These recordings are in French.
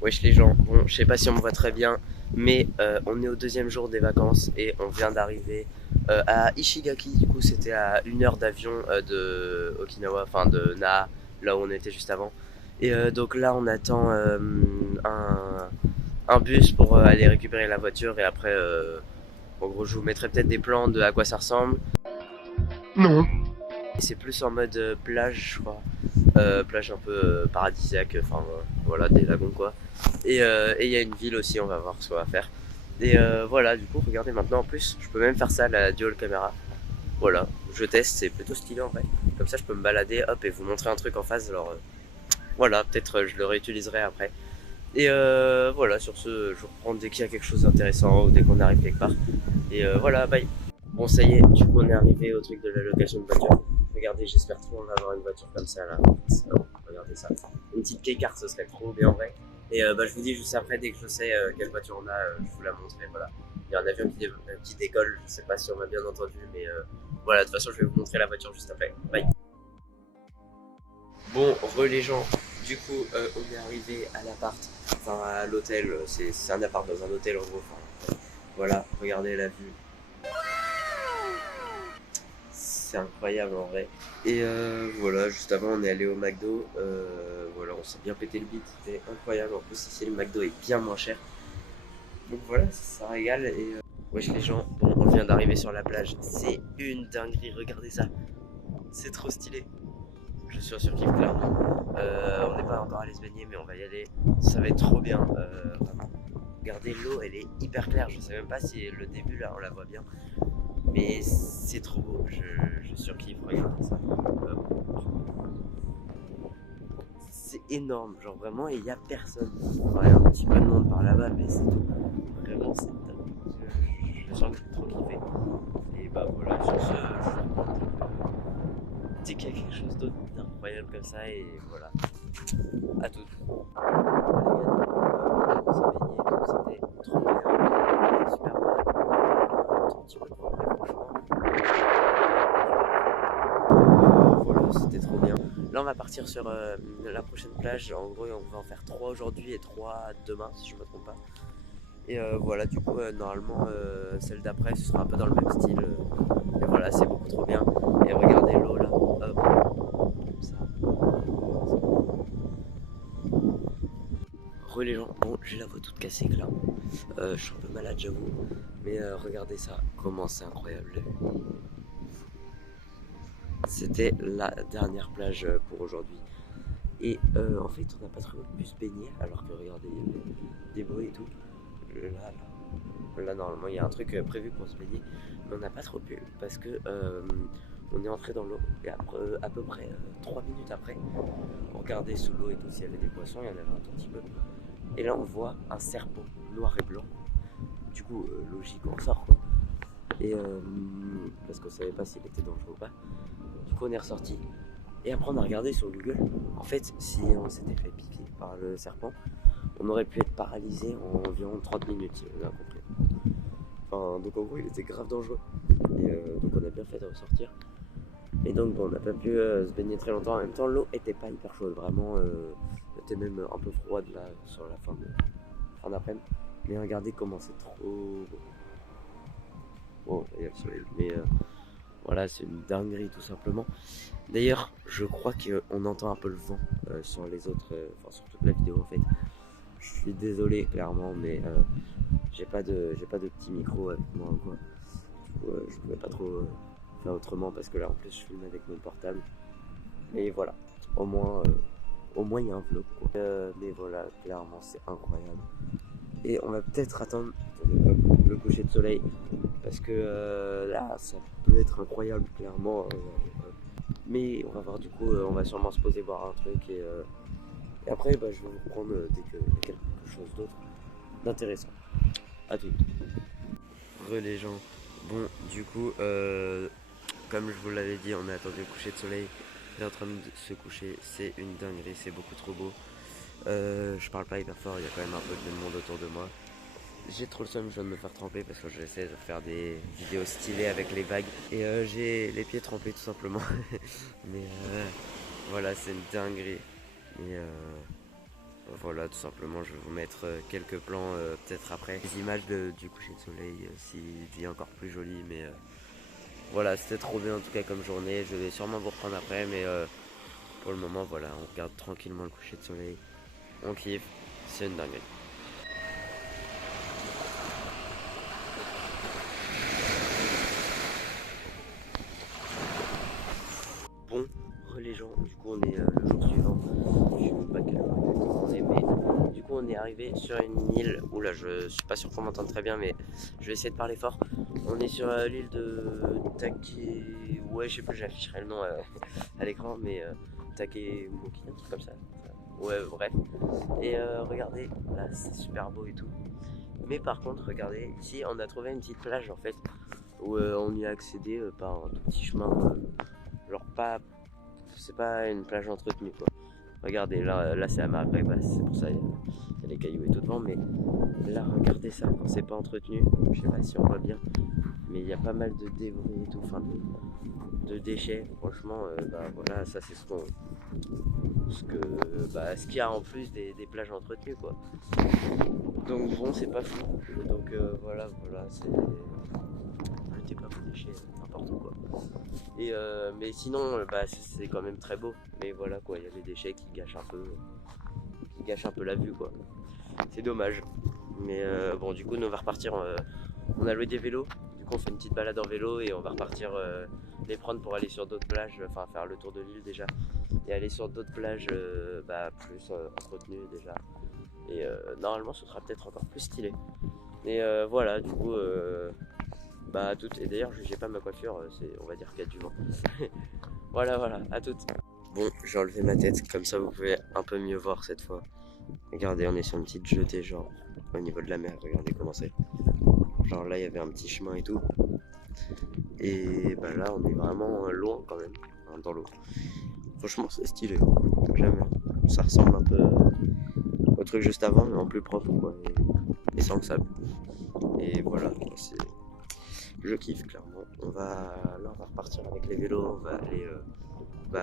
Wesh les gens, bon je sais pas si on me voit très bien, mais on est au deuxième jour des vacances et on vient d'arriver à Ishigaki. Du coup c'était à 1 heure d'avion de Okinawa, enfin de Naha, là où on était juste avant. Et donc là on attend un, un bus pour aller récupérer la voiture et après en gros je vous mettrai peut-être des plans de à quoi ça ressemble. Non. Et c'est plus en mode plage je crois, plage un peu paradisiaque, enfin voilà des lagons quoi. Et il y a une ville aussi, on va voir ce qu'on va faire. Et voilà, du coup, regardez maintenant en plus, je peux même faire ça à la dual caméra. Voilà, je teste, c'est plutôt stylé en vrai. Comme ça, je peux me balader, hop, et vous montrer un truc en face. Alors voilà, peut-être je le réutiliserai après. Et voilà, sur ce, je vous reprends dès qu'il y a quelque chose d'intéressant ou dès qu'on arrive quelque part. Et voilà, bye. Bon, ça y est, du coup, on est arrivé au truc de la location de voiture. Regardez, j'espère trop on va avoir une voiture comme ça là. Oh, regardez ça. Une petite K-Car, ce serait trop bien en vrai. Et bah, je vous dis juste après, dès que je sais quelle voiture on a, je vous la montrerai. Voilà. Il y a un avion qui décolle, je sais pas si on m'a bien entendu, mais voilà, de toute façon, je vais vous montrer la voiture juste après. Bye. Bon, les gens, du coup, on est arrivé à l'appart, enfin à l'hôtel, c'est un appart dans un hôtel en gros. Enfin, voilà, regardez la vue, c'est incroyable en vrai. Et voilà, juste avant, on est allé au McDo, voilà, on s'est bien pété le bide, c'était incroyable. En plus, ici, le McDo est bien moins cher. Donc voilà, ça régale. Et wesh, les gens, bon, on vient d'arriver sur la plage, c'est une dinguerie, regardez ça, c'est trop stylé. Je suis en surkiff clairement. On n'est pas encore allé se baigner, mais on va y aller. Ça va être trop bien, vraiment. Regardez, l'eau, elle est hyper claire. Je sais même pas si le début là, on la voit bien, mais c'est trop beau. Je surkiffe. Regardez ça. C'est énorme, genre vraiment, il y a personne. Enfin, il y a un petit peu de monde par là-bas, mais c'est tout. Vraiment, c'est dingue. Je sens que je vais trop kiffer. Et bah voilà, sur ce, je vous reprends dès qu'il y a quelque chose d'autre d'incroyable comme ça, et voilà. À toutes. On s'est baigné et tout, c'était trop bien. C'était super mal. Un tout petit peu de vent, mais franchement, voilà, c'était trop bien. Là, on va partir sur la prochaine plage. En gros, on va en faire 3 aujourd'hui et 3 demain, si je me trompe pas. Et voilà, du coup, normalement, celle d'après, ce sera un peu dans le même style. Et voilà, c'est beaucoup trop bien. Et regardez l'eau là, hop, comme ça. Les gens, bon, j'ai la voix toute cassée, clairement. Je suis un peu malade, j'avoue. Mais regardez ça, comment c'est incroyable. C'était la dernière plage pour aujourd'hui. Et en fait, on n'a pas trop pu se baigner, alors que regardez, il y avait des bruits et tout. Là, normalement, il y a un truc prévu pour se baigner, mais on n'a pas trop pu parce que on est entré dans l'eau et après, à peu près 3 minutes après, on regardait sous l'eau et tout s'il y avait des poissons, il y en avait un tout petit peu. Et là, on voit un serpent noir et blanc. Du coup, logique, on ressort quoi. Et parce qu'on savait pas s'il était dangereux ou pas. Du coup, on est ressorti. Et après, on a regardé sur Google. En fait, si on s'était fait piquer par le serpent, on aurait pu être paralysé en environ 30 minutes, si on a compris. Enfin, donc en gros, il était grave dangereux. Et donc, on a bien fait de ressortir. Et donc, bon, on n'a pas pu se baigner très longtemps. En même temps, l'eau était pas hyper chaude. Vraiment, elle était même un peu froide là, sur la fin d'après-midi. Mais regardez comment c'est trop beau. Bon, il y a le soleil, mais voilà, c'est une dinguerie tout simplement. D'ailleurs, je crois qu'on entend un peu le vent sur les autres, enfin sur toute la vidéo en fait. Je suis désolé clairement, mais j'ai pas de petit micro avec moi ou quoi. Du coup, je pouvais pas trop faire autrement parce que là en plus je filme avec mon portable. Mais voilà, au moins au moins il y a un vlog quoi. Mais voilà, clairement c'est incroyable. Et on va peut-être attendre le coucher de soleil parce que là ça peut être incroyable clairement. Mais on va voir du coup, on va sûrement se poser boire un truc et après bah, je vais vous prendre dès qu'il y a quelque chose d'autre d'intéressant. À tout. Les gens. Bon, du coup, comme je vous l'avais dit, on a attendu le coucher de soleil. Il est en train de se coucher, c'est une dinguerie, c'est beaucoup trop beau. Je parle pas hyper fort, il y a quand même un peu de monde autour de moi. J'ai trop le seum, je viens de me faire tremper parce que j'essaie de faire des vidéos stylées avec les vagues. Et j'ai les pieds trempés tout simplement. Mais voilà, c'est une dinguerie. Et Voilà, tout simplement, je vais vous mettre quelques plans peut-être après. Des images du coucher de soleil, s'il devient encore plus joli, mais voilà, c'était trop bien en tout cas comme journée. Je vais sûrement vous reprendre après, mais pour le moment, voilà, on regarde tranquillement le coucher de soleil. On kiffe, c'est une dinguerie. Bon, les gens, du coup on est le jour suivant. Je sais même pas quelle heure on est, mais du coup on est arrivé sur une île où là je suis pas sûr qu'on m'entende très bien, mais je vais essayer de parler fort. On est sur l'île de Take, ouais je sais plus, j'afficherai le nom à l'écran, mais Takemoki, un truc comme ça. Ouais bref. Et regardez, là c'est super beau et tout. Mais par contre regardez, ici on a trouvé une petite plage en fait, où on y a accédé par un tout petit chemin. Genre pas, c'est pas une plage entretenue quoi. Regardez, là c'est à marée basse, c'est pour ça il y a les cailloux et tout devant, mais là regardez ça, quand c'est pas entretenu, je sais pas si on voit bien, mais il y a pas mal de débris et tout, enfin de déchets, franchement, bah voilà, ça c'est ce qu'il y a en plus des plages entretenues quoi. Donc bon, c'est pas fou, donc voilà, c'est... Jetez pas vos déchets n'importe où quoi. Et mais sinon bah, c'est quand même très beau, mais voilà quoi, il y a les déchets qui gâchent un peu la vue quoi, c'est dommage. Mais bon, du coup nous on va repartir, on a loué des vélos, du coup on fait une petite balade en vélo et on va repartir les prendre pour aller sur d'autres plages, enfin faire le tour de l'île déjà et aller sur d'autres plages plus entretenues déjà, et normalement ce sera peut-être encore plus stylé. Et voilà, du coup bah à toutes, et d'ailleurs je jugez pas ma coiffure, on va dire qu'il y a du vent. Voilà, à toutes. Bon, j'ai enlevé ma tête, comme ça vous pouvez un peu mieux voir cette fois. Regardez, on est sur une petite jetée genre au niveau de la mer, regardez comment c'est. Genre là il y avait un petit chemin et tout. Et bah là on est vraiment loin quand même, hein, dans l'eau. Franchement c'est stylé, j'aime. Ça ressemble un peu au truc juste avant mais en plus propre quoi, et sans le sable. Et voilà, je kiffe clairement. On va repartir avec les vélos, on va aller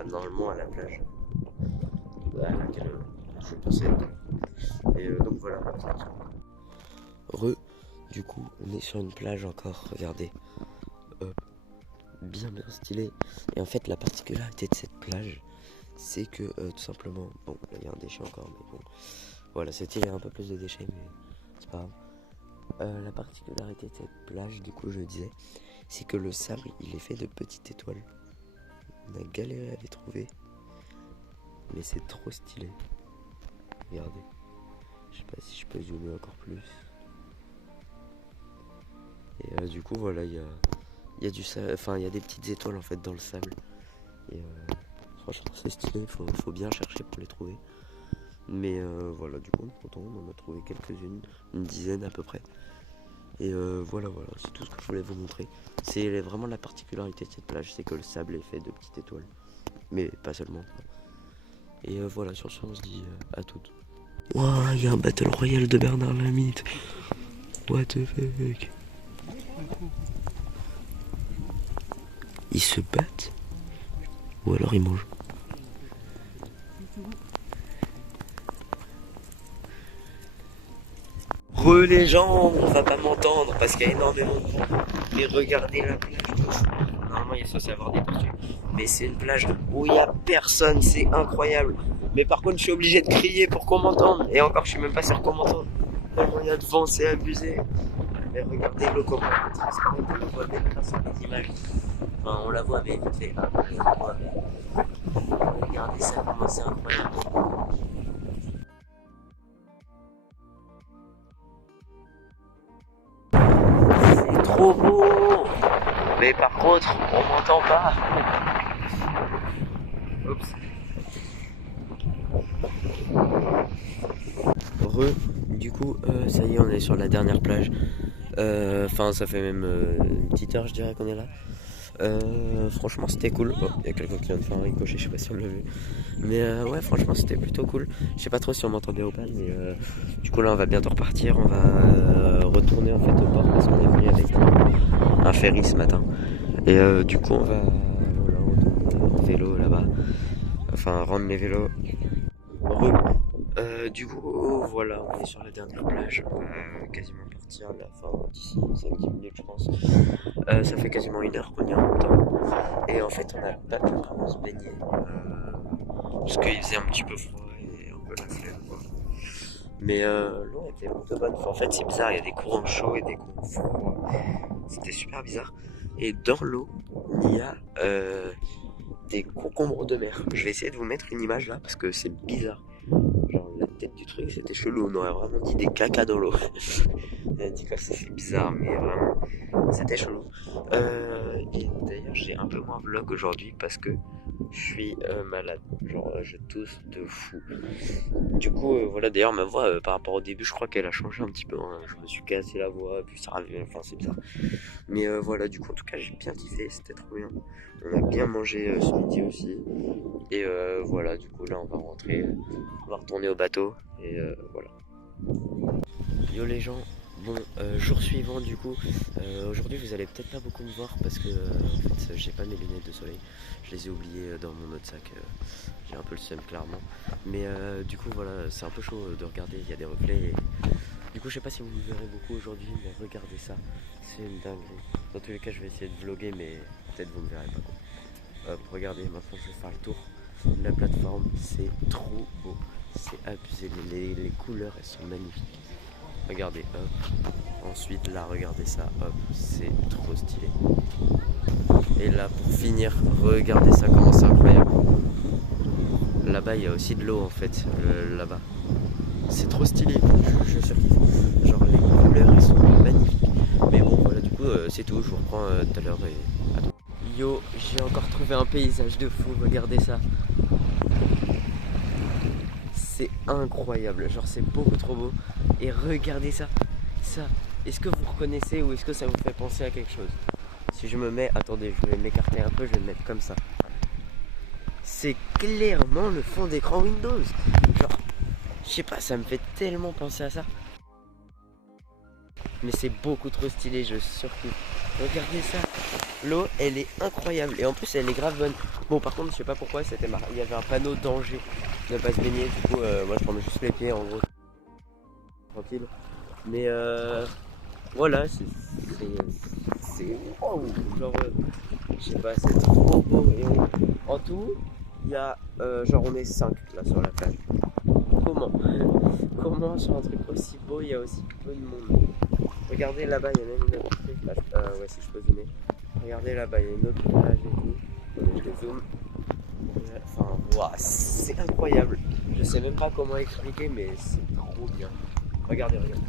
normalement à la plage à laquelle je pensais. Et donc voilà. Du coup on est sur une plage encore, regardez. Bien stylé. Et en fait la particularité de cette plage, c'est que tout simplement, bon là il y a un déchet encore, mais bon voilà, cette île il y a un peu plus de déchets, mais c'est pas grave. La particularité de cette plage, du coup je disais, c'est que le sable il est fait de petites étoiles. On a galéré à les trouver, mais c'est trop stylé. Regardez, je sais pas si je peux zoomer encore plus. Et du coup voilà, il y a du sable, enfin il y a des petites étoiles en fait dans le sable. Et franchement c'est stylé, faut bien chercher pour les trouver. Mais voilà, du coup on en a trouvé quelques-unes, une dizaine à peu près. Et voilà, c'est tout ce que je voulais vous montrer. C'est vraiment la particularité de cette plage, c'est que le sable est fait de petites étoiles. Mais pas seulement. Et voilà, sur ce on se dit à toutes. Waouh, il y a un battle royal de Bernard Lamitte. What the fuck. Ils se battent? Ou alors ils mangent? Les gens, on va pas m'entendre parce qu'il y a énormément de vent. Mais regardez la plage. Normalement il est censé avoir des tortues, mais c'est une plage où il y a personne, c'est incroyable. Mais par contre je suis obligé de crier pour qu'on m'entende. Et encore je suis même pas sûr qu'on m'entende. Tellement il y a de vent, c'est abusé. Mais regardez l'eau comment elle est transparente, on voit même pas sur les images. Enfin on la voit mais vite fait. Regardez ça comment c'est incroyable. Trop beau, mais par contre on m'entend pas. Oups. Du coup ça y est, on est sur la dernière plage. Enfin ça fait même une petite heure je dirais qu'on est là. Franchement c'était cool. Il y a quelqu'un qui vient de faire un ricochet, je sais pas si on l'a vu. Mais ouais franchement c'était plutôt cool. Je sais pas trop si on m'entendait ou pas, mais du coup là on va bientôt repartir. On va retourner en fait au port parce qu'on est venu avec un ferry ce matin. Et du coup on va retourner en vélo là-bas. Enfin rendre les vélos. Du coup, voilà, on est sur la dernière plage, quasiment partir là, enfin d'ici 5-10 minutes je pense. Ça fait quasiment 1 heure qu'on est en même temps. Et en fait, on n'a pas pu vraiment se baigner, parce qu'il faisait un petit peu froid et un peu la flemme, quoi. Mais l'eau était plutôt bonne. Enfin, en fait, c'est bizarre, il y a des courants chauds et des courants froids. C'était super bizarre. Et dans l'eau, il y a des concombres de mer. Je vais essayer de vous mettre une image là parce que c'est bizarre. Genre la tête du truc, c'était chelou. On aurait vraiment dit des caca dans l'eau. Dit comme ça, c'est bizarre, mais vraiment, c'était chelou. Et d'ailleurs, j'ai un peu moins vlog aujourd'hui parce que je suis malade. Genre, je tousse de fou. Du coup, voilà, d'ailleurs, ma voix par rapport au début, je crois qu'elle a changé un petit peu, hein. Je me suis cassé la voix, puis ça revient, enfin, c'est bizarre. Mais voilà, du coup, en tout cas, j'ai bien kiffé, c'était trop bien. On a bien mangé ce midi aussi. Et voilà, du coup, là, on va rentrer, on va retourner au bateau. Et voilà. Yo les gens, bon, jour suivant du coup, aujourd'hui vous allez peut-être pas beaucoup me voir parce que en fait j'ai pas mes lunettes de soleil, je les ai oubliées dans mon autre sac, j'ai un peu le seum clairement, mais du coup voilà, c'est un peu chaud de regarder, il y a des reflets, et... du coup je sais pas si vous me verrez beaucoup aujourd'hui, mais regardez ça, c'est une dinguerie. Dans tous les cas je vais essayer de vlogger, mais peut-être vous me verrez pas quoi. Hop, regardez, maintenant je vais faire le tour, la plateforme c'est trop beau, c'est abusé, les couleurs elles sont magnifiques. Regardez, hop. Ensuite, là, regardez ça, hop. C'est trop stylé. Et là, pour finir, regardez ça, comment c'est incroyable. Là-bas, il y a aussi de l'eau, en fait, là-bas. C'est trop stylé, je surkiffe. Genre, les couleurs, elles sont magnifiques. Mais bon, voilà, du coup, c'est tout. Je vous reprends tout à l'heure. Et... attends. Yo, j'ai encore trouvé un paysage de fou, regardez ça. C'est incroyable, genre c'est beaucoup trop beau. Et regardez ça, ça. Est-ce que vous reconnaissez ou est-ce que ça vous fait penser à quelque chose? Si je me mets, attendez, je vais m'écarter un peu, je vais me mettre comme ça. C'est clairement le fond d'écran Windows. Genre, je sais pas, ça me fait tellement penser à ça. Mais c'est beaucoup trop stylé, je surkiffe. Regardez ça. L'eau, elle est incroyable. Et en plus, elle est grave bonne. Bon, par contre, je sais pas pourquoi, il y avait un panneau danger de ne pas se baigner. Du coup, moi, je prends juste les pieds, en gros. Tranquille. Mais voilà, c'est wow. Genre, je sais pas, c'est trop beau. Et en tout, il y a, genre, on est 5 là sur la plage. Comment Comment sur un truc aussi beau, il y a aussi peu de monde? Regardez là-bas, il y a même une autre plage. Ouais, si je peux zoomer. Regardez là-bas, il y a une autre plage et tout. Je les zoome. Enfin, wow, c'est incroyable. Je sais même pas comment expliquer, mais c'est trop bien. Regardez, regardez.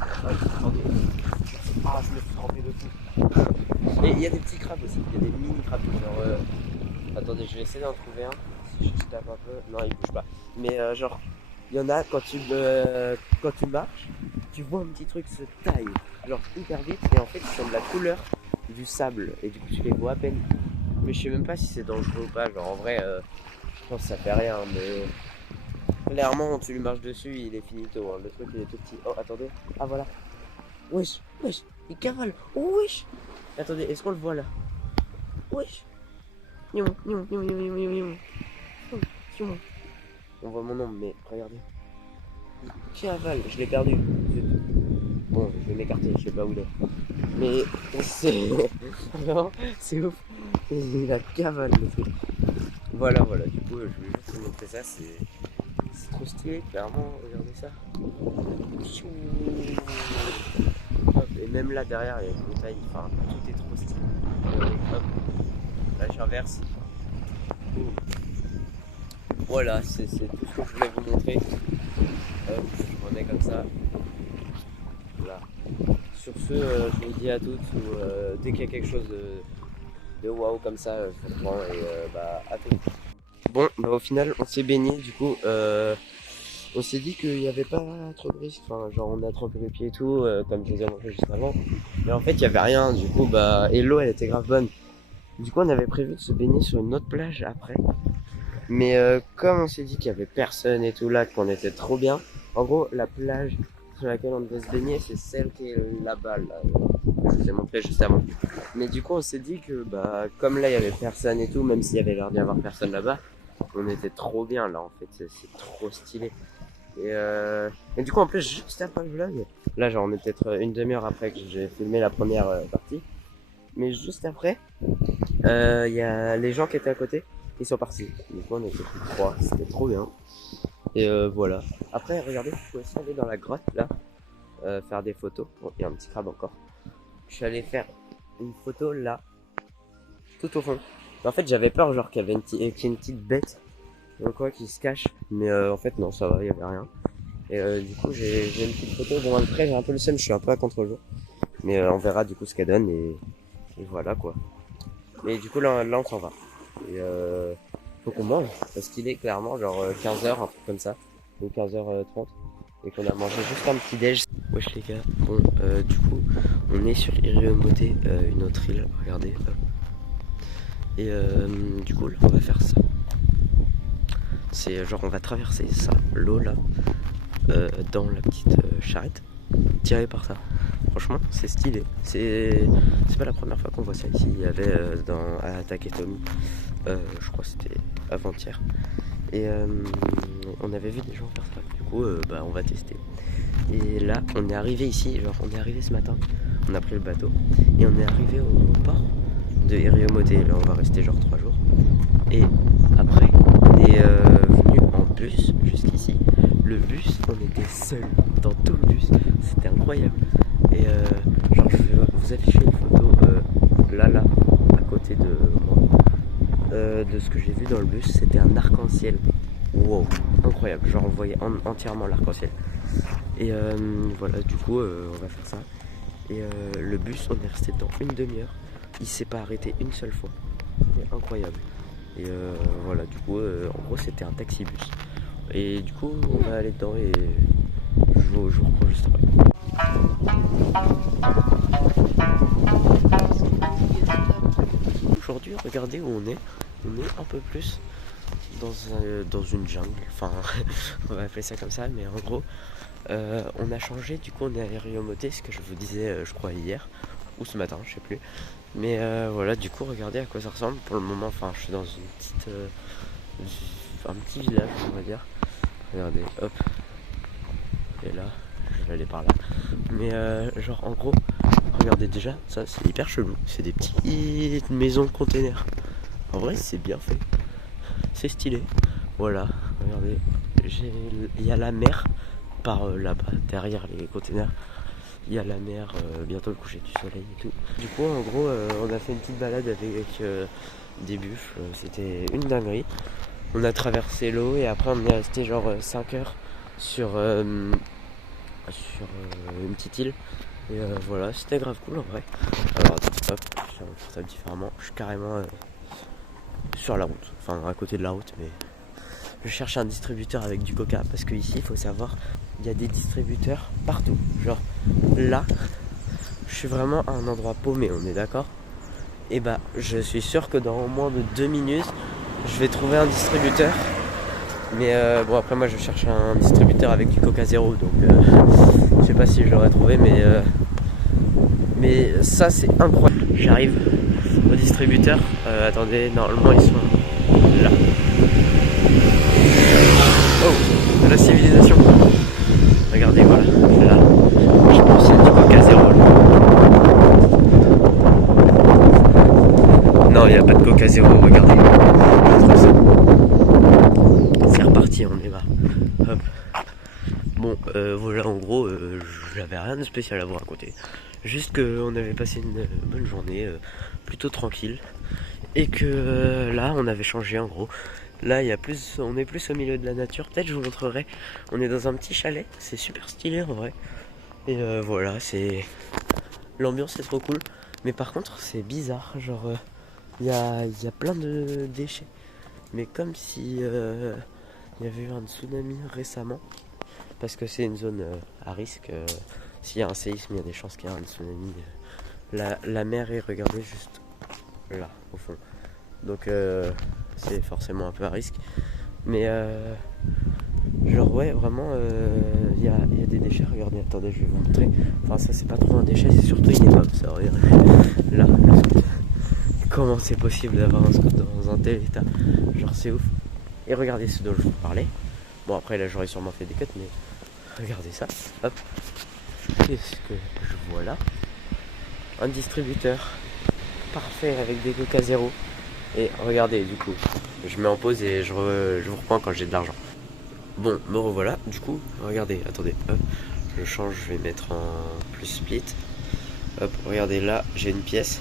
Ah, je me suis trempé de fou. Et il y a des petits crabes aussi. Il y a des mini crabes. Genre, attendez, je vais essayer d'en trouver un. Si je tape un peu. Non, il bouge pas. Mais genre, il y en a quand tu marches, tu vois un petit truc se taille. Genre hyper vite. Et en fait, ils sont de la couleur du sable. Et du coup, tu les vois à peine. Mais je sais même pas si c'est dangereux ou pas. Genre, en vrai, je pense que ça fait rien. Mais clairement, tu lui marches dessus, il est finito. Hein. Le truc, il est tout petit. Oh, attendez. Ah, voilà. Wesh, wesh, il cavale. Oh, wesh. Attendez, est-ce qu'on le voit là? Wesh. Nion, nion, nion, nion, nion, nion. Nion. On voit mon nom, mais regardez. Il cavale, je l'ai perdu. Bon, je vais m'écarter, je sais pas où il est. Mais c'est vraiment, c'est ouf. Il a cavale le truc. Voilà, voilà, du coup, je voulais juste vous montrer ça. C'est trop stylé, clairement, regardez ça. Et même là derrière, il y a une montagne, enfin, tout est trop stylé. Hop, là j'inverse. Voilà, c'est tout ce que je voulais vous montrer. Hop, je remets comme ça. Là. Sur ce, je vous dis à toutes, dès qu'il y a quelque chose de waouh comme ça, je vous reprends et bah à toutes. Bon, bah au final, on s'est baigné, du coup, on s'est dit qu'il n'y avait pas trop de risque, enfin genre on a trempé les pieds et tout, comme je vous ai montré juste avant, mais en fait il n'y avait rien, du coup bah, et l'eau elle était grave bonne. Du coup on avait prévu de se baigner sur une autre plage après, mais comme on s'est dit qu'il n'y avait personne et tout là, qu'on était trop bien, en gros la plage sur laquelle on devait se baigner c'est celle qui est là-bas, là, que je vous ai montré juste avant. Mais du coup on s'est dit que bah comme là il n'y avait personne et tout, même s'il y avait l'air d'y avoir personne là-bas, on était trop bien là en fait, c'est trop stylé. Et du coup, en plus, juste après le vlog, là, genre, on est peut-être une demi-heure après que j'ai filmé la première partie, mais juste après, il y a les gens qui étaient à côté, ils sont partis. Du coup, on était plus que trois, c'était trop bien. Et voilà. Après, regardez, vous pouvez aussi aller dans la grotte là, faire des photos. Bon, il y a un petit crabe encore. Je suis allé faire une photo là, tout au fond. En fait, j'avais peur, genre qu'il y avait qu'il y ait une petite bête, donc quoi, qui se cache. Mais en fait, non, ça va, il y avait rien. Et du coup, j'ai une petite photo. Bon, après, j'ai un peu le seum, je suis un peu à contre-jour. Mais on verra du coup ce qu'elle donne et voilà quoi. Mais du coup, là on s'en va. Et faut qu'on mange parce qu'il est clairement genre 15h, un truc comme ça, ou 15h30, et qu'on a mangé juste un petit déj. Wesh les gars, bon du coup on est sur Iriomote, une autre île, regardez. Et du coup là on va faire ça. C'est genre on va traverser ça, l'eau là, dans la petite charrette tirée par ça. Franchement c'est stylé, c'est pas la première fois qu'on voit ça ici. Il y avait à Taketomi, je crois que c'était avant-hier, et on avait vu des gens faire ça. Du coup bah on va tester. Et là on est arrivé ici, genre on est arrivé ce matin, on a pris le bateau et on est arrivé au port de Iriomote. Là on va rester genre 3 jours, et après on est venu en bus jusqu'ici. Le bus, on était seuls dans tout le bus, c'était incroyable. Et genre je vais vous afficher une photo là à côté de moi, de ce que j'ai vu dans le bus. C'était un arc-en-ciel, wow, incroyable, genre on voyait entièrement l'arc-en-ciel. Et voilà, du coup on va faire ça. Et le bus, on est resté dedans une demi-heure, il s'est pas arrêté une seule fois, c'était incroyable. Et voilà, du coup en gros c'était un taxi-bus. Et du coup on va aller dedans et je vous reprends juste après. Aujourd'hui, regardez où on est. On est un peu plus dans une jungle. Enfin, on va appeler ça comme ça, mais en gros, on a changé. Du coup, on est à Iriomote, ce que je vous disais, je crois, hier ou ce matin, je sais plus. Mais voilà, du coup, regardez à quoi ça ressemble pour le moment. Enfin, je suis dans une petite, un petit village, on va dire. Regardez, hop. Et là, je vais aller par là. Mais genre, en gros, regardez déjà, ça c'est hyper chelou. C'est des petites maisons containers. En vrai, c'est bien fait. C'est stylé. Voilà, regardez. Il y a la mer par là-bas, derrière les containers. Il y a la mer, bientôt le coucher du soleil et tout. Du coup, en gros, on a fait une petite balade avec des buffles. C'était une dinguerie. On a traversé l'eau et après on est resté genre 5 heures sur une petite île. Et voilà, c'était grave cool en vrai. Alors attends, hop, je vais faire ça différemment. Je suis carrément sur la route, enfin à côté de la route, mais je cherche un distributeur avec du coca parce que ici, il faut savoir, il y a des distributeurs partout. Genre là, je suis vraiment à un endroit paumé, on est d'accord? Et bah, je suis sûr que dans moins de 2 minutes, je vais trouver un distributeur. Mais bon, après moi je cherche un distributeur avec du coca zéro, donc je sais pas si je l'aurais trouvé, mais ça c'est incroyable. J'arrive au distributeur, attendez, normalement ils sont là. Oh, la civilisation. Regardez, voilà, là, je pense qu'il y a du coca zéro là. Non, il n'y a pas de coca zéro, regardez. C'est reparti, on est là. Hop. Bon, voilà, en gros, j'avais rien de spécial à vous raconter. Juste qu'on avait passé une bonne journée, plutôt tranquille. Et que là, on avait changé en gros. Là, on est plus au milieu de la nature. Peut-être je vous montrerai. On est dans un petit chalet. C'est super stylé en vrai. Et voilà, l'ambiance est trop cool. Mais par contre, c'est bizarre. Genre, il y a plein de déchets. Mais comme si il y avait eu un tsunami récemment. Parce que c'est une zone à risque. S'il y a un séisme, il y a des chances qu'il y ait un tsunami. La mer est, regardez, juste là, au fond. Donc c'est forcément un peu à risque. Mais genre ouais, vraiment, il y a des déchets. Regardez, attendez, je vais vous montrer. Enfin ça c'est pas trop un déchet, c'est surtout une immeuble. Ça, regardez. Là, le scout. Comment c'est possible d'avoir un scout dans un tel état? Genre c'est ouf. Et regardez ce dont je vous parlais. Bon après là j'aurais sûrement fait des cuts, mais regardez ça. Hop. Qu'est-ce que je vois là? Un distributeur parfait avec des coca zéro. Et regardez, du coup, je mets en pause et je vous reprends quand j'ai de l'argent. Bon, me revoilà. Du coup, regardez, attendez, hop, je change, je vais mettre en plus split. Hop, regardez là, j'ai une pièce.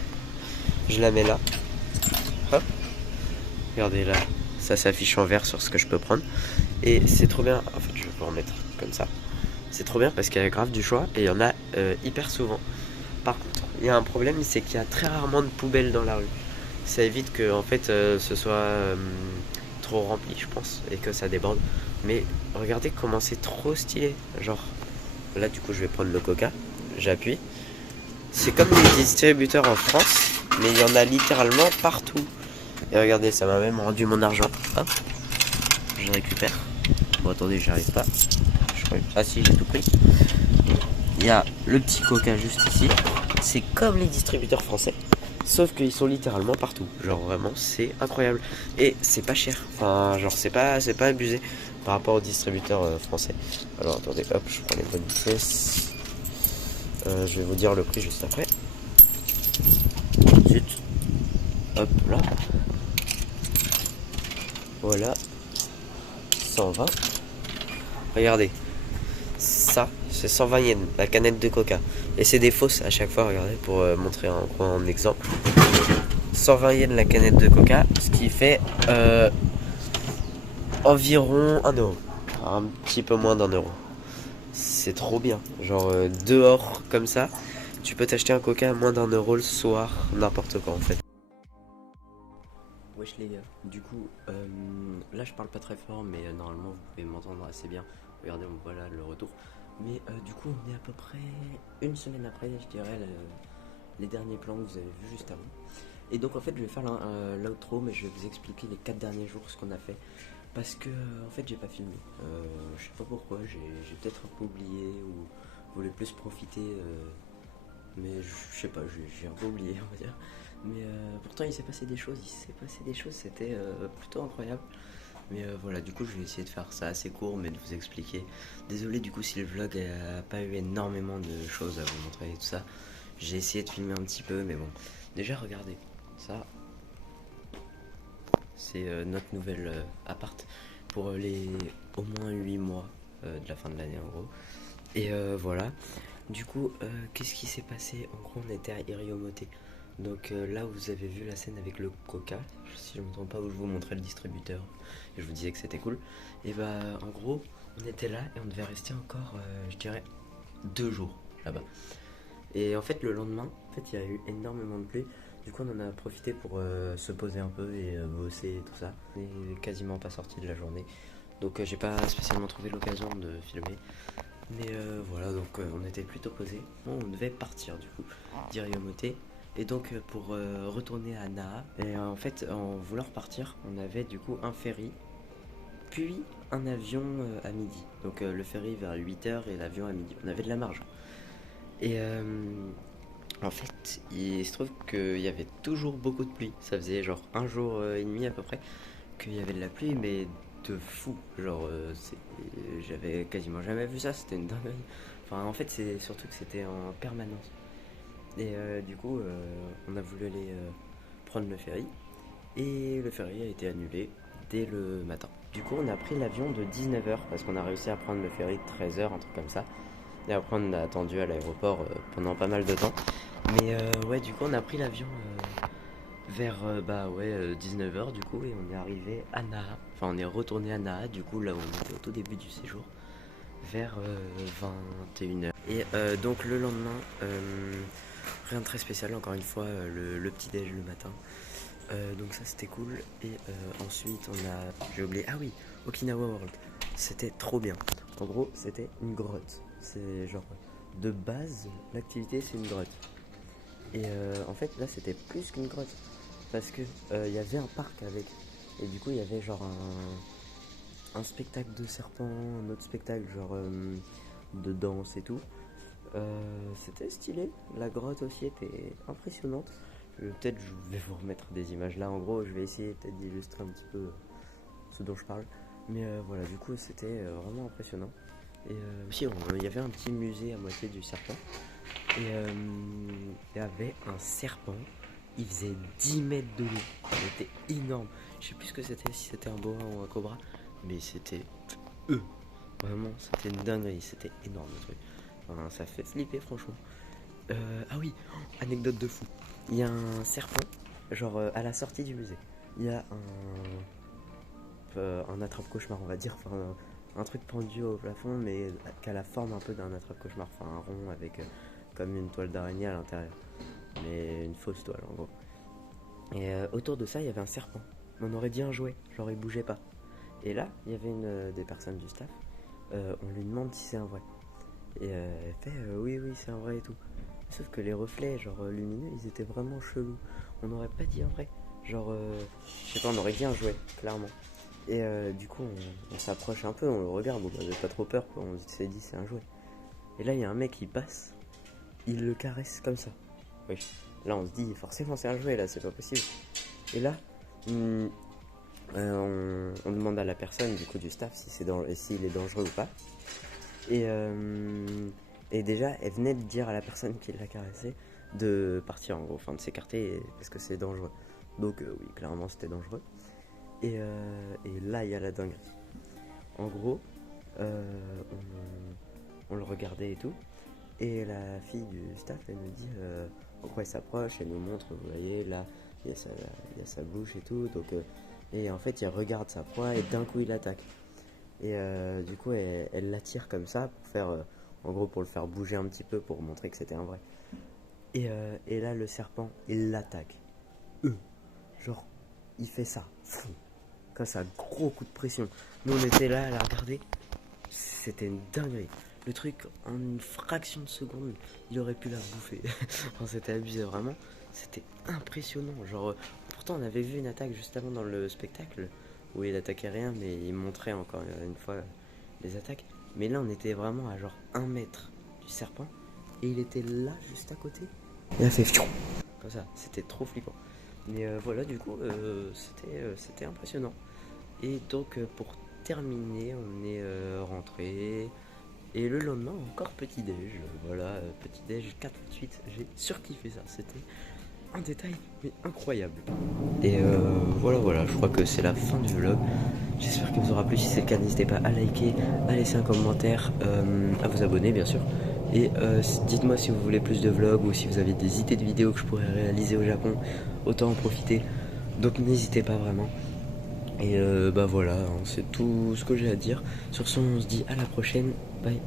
Je la mets là. Hop, regardez là, ça s'affiche en vert sur ce que je peux prendre. Et c'est trop bien. En fait, je vais en mettre comme ça. C'est trop bien parce qu'il y a grave du choix et il y en a hyper souvent. Par contre, il y a un problème, c'est qu'il y a très rarement de poubelles dans la rue. Ça évite que en fait ce soit trop rempli, je pense, et que ça déborde. Mais regardez comment c'est trop stylé. Genre là, du coup, je vais prendre le coca. J'appuie. C'est comme les distributeurs en France, mais il y en a littéralement partout. Et regardez, ça m'a même rendu mon argent. Hop, je récupère. Bon, attendez, j'y arrive pas. Ah si, j'ai tout pris. Il y a le petit coca juste ici. C'est comme les distributeurs français, sauf qu'ils sont littéralement partout. Genre vraiment, c'est incroyable. Et c'est pas cher. Enfin, genre c'est pas abusé par rapport aux distributeurs français. Alors attendez, hop, je prends les bonnes pièces. Je vais vous dire le prix juste après. Zut. Hop là. Voilà. 120. Regardez. Ça, c'est 120 yens, la canette de coca. Et c'est des fausses à chaque fois, regardez, pour montrer un exemple. 120 yens la canette de coca, ce qui fait environ 1 euro. Un petit peu moins d'1 euro. C'est trop bien. Genre dehors, comme ça, tu peux t'acheter un coca à moins d'1 euro le soir, n'importe quoi en fait. Wesh les gars, du coup, là je parle pas très fort, mais normalement vous pouvez m'entendre assez bien. Regardez, voilà le retour. Mais du coup, on est à peu près une semaine après, je dirais, les derniers plans que vous avez vus juste avant. Et donc en fait, je vais faire l'outro, mais je vais vous expliquer les 4 derniers jours ce qu'on a fait. Parce que en fait, j'ai pas filmé. Je sais pas pourquoi, j'ai peut-être un peu oublié ou voulais plus profiter. Mais je sais pas, j'ai un peu oublié, on va dire. Mais pourtant, il s'est passé des choses, c'était plutôt incroyable. Mais voilà, du coup, je vais essayer de faire ça assez court, mais de vous expliquer. Désolé, du coup, si le vlog a pas eu énormément de choses à vous montrer et tout ça. J'ai essayé de filmer un petit peu, mais bon. Déjà, regardez, ça, c'est notre nouvelle appart pour les au moins 8 mois de la fin de l'année, en gros. Et voilà. Du coup, qu'est-ce qui s'est passé? En gros, on était à Iriomote. Donc là, vous avez vu la scène avec le coca, si je ne me trompe pas, où je vous montrais le distributeur et je vous disais que c'était cool. Et bah, en gros, on était là et on devait rester encore, je dirais, 2 jours là-bas. Et en fait, le lendemain, en fait, il y a eu énormément de pluie. Du coup, on en a profité pour se poser un peu et bosser et tout ça. On est quasiment pas sorti de la journée. Donc, j'ai pas spécialement trouvé l'occasion de filmer. Mais voilà, donc on était plutôt posé. Bon, on devait partir du coup d'Iriomote. Et donc pour retourner à Naha, et en fait en voulant repartir, on avait du coup un ferry, puis un avion à midi. Donc le ferry vers 8 h et l'avion à midi. On avait de la marge. Et en fait, il se trouve qu'il y avait toujours beaucoup de pluie. Ça faisait genre 1 jour et demi à peu près qu'il y avait de la pluie, mais de fou. Genre, j'avais quasiment jamais vu ça, c'était une dinguerie. Enfin, en fait, c'est surtout que c'était en permanence. Et du coup, on a voulu aller prendre le ferry. Et le ferry a été annulé dès le matin. Du coup, on a pris l'avion de 19 h parce qu'on a réussi à prendre le ferry de 13 h, un truc comme ça. Et après, on a attendu à l'aéroport pendant pas mal de temps. Mais ouais, du coup, on a pris l'avion vers 19 h du coup, et on est arrivé à Naha. Enfin, on est retourné à Naha, du coup, là où on était au tout début du séjour, vers 21 h. Et donc, le lendemain, rien de très spécial, encore une fois, le petit-déj le matin. Donc, ça c'était cool. Et ensuite, on a. J'ai oublié. Ah oui, Okinawa World. C'était trop bien. En gros, c'était une grotte. C'est genre. De base, l'activité c'est une grotte. Et en fait, là c'était plus qu'une grotte. Parce que il y avait un parc avec. Et du coup, il y avait genre un spectacle de serpents, un autre spectacle genre de danse et tout. C'était stylé. La grotte aussi était impressionnante. Peut-être je vais vous remettre des images là. En gros, je vais essayer peut-être d'illustrer un petit peu ce dont je parle. Mais voilà, du coup, c'était vraiment impressionnant. Et aussi, il y avait un petit musée à moitié du serpent. Et il y avait un serpent. Il faisait 10 mètres de long. Il était énorme. Je sais plus ce que c'était, si c'était un boa ou un cobra. Mais c'était eux. Vraiment, c'était une dinguerie. C'était énorme le truc. Enfin, ça fait flipper, franchement. Ah oui, anecdote de fou. Il y a un serpent, genre à la sortie du musée. Il y a un attrape-cauchemar, on va dire. Enfin, un truc pendu au plafond, mais qui a la forme un peu d'un attrape-cauchemar. Enfin, un rond avec comme une toile d'araignée à l'intérieur. Mais une fausse toile, en gros. Et autour de ça, il y avait un serpent. On aurait dit un jouet, genre il bougeait pas. Et là, il y avait une des personnes du staff. On lui demande si c'est un vrai. Et elle fait oui, oui, c'est un vrai et tout. Sauf que les reflets, genre lumineux, ils étaient vraiment chelous. On n'aurait pas dit un vrai. Genre, je sais pas, on aurait dit un jouet, clairement. Et du coup, on s'approche un peu, on le regarde. Bon, bah, j'ai pas trop peur, quoi. On s'est dit, c'est un jouet. Et là, il y a un mec qui passe, il le caresse comme ça. Oui. Là, on se dit, forcément, c'est un jouet, là, c'est pas possible. Et là, on demande à la personne, du coup, du staff, si s'il est dangereux ou pas. Et déjà, elle venait de dire à la personne qui l'a caressé de partir, en gros, enfin de s'écarter parce que c'est dangereux. Donc, oui, clairement, c'était dangereux. Et là, il y a la dinguerie. En gros, on le regardait et tout. Et la fille du staff, elle nous dit en quoi elle s'approche, elle nous montre, vous voyez, là, il y a sa bouche et tout. Donc, et en fait, il regarde sa proie et d'un coup, il attaque. Et du coup, elle l'attire comme ça pour faire, en gros, pour le faire bouger un petit peu pour montrer que c'était un vrai. Et là, le serpent, il l'attaque. Genre, il fait ça, fou, comme ça, gros coup de pression. Nous, on était là à la regarder. C'était une dinguerie. Le truc, en une fraction de seconde, il aurait pu la bouffer. Enfin, c'était abusé, vraiment. C'était impressionnant. Genre, pourtant, on avait vu une attaque juste avant dans le spectacle où il attaquait rien, mais il montrait encore une fois les attaques. Mais là, on était vraiment à genre 1 mètre du serpent et il était là, juste à côté. Il a fait fiou comme ça. C'était trop flippant. Mais voilà, du coup, c'était impressionnant. Et donc, pour terminer, on est rentré. Et le lendemain, encore petit-déj. Voilà, petit-déj 4-8. J'ai surkiffé ça. C'était un détail, mais incroyable. Et voilà, je crois que c'est la fin du vlog. J'espère qu'il vous aura plu. Si c'est le cas, n'hésitez pas à liker, à laisser un commentaire, à vous abonner, bien sûr. Et dites-moi si vous voulez plus de vlogs ou si vous avez des idées de vidéos que je pourrais réaliser au Japon. Autant en profiter. Donc n'hésitez pas vraiment. Et bah voilà, hein, c'est tout ce que j'ai à dire. Sur ce, on se dit à la prochaine. Bye.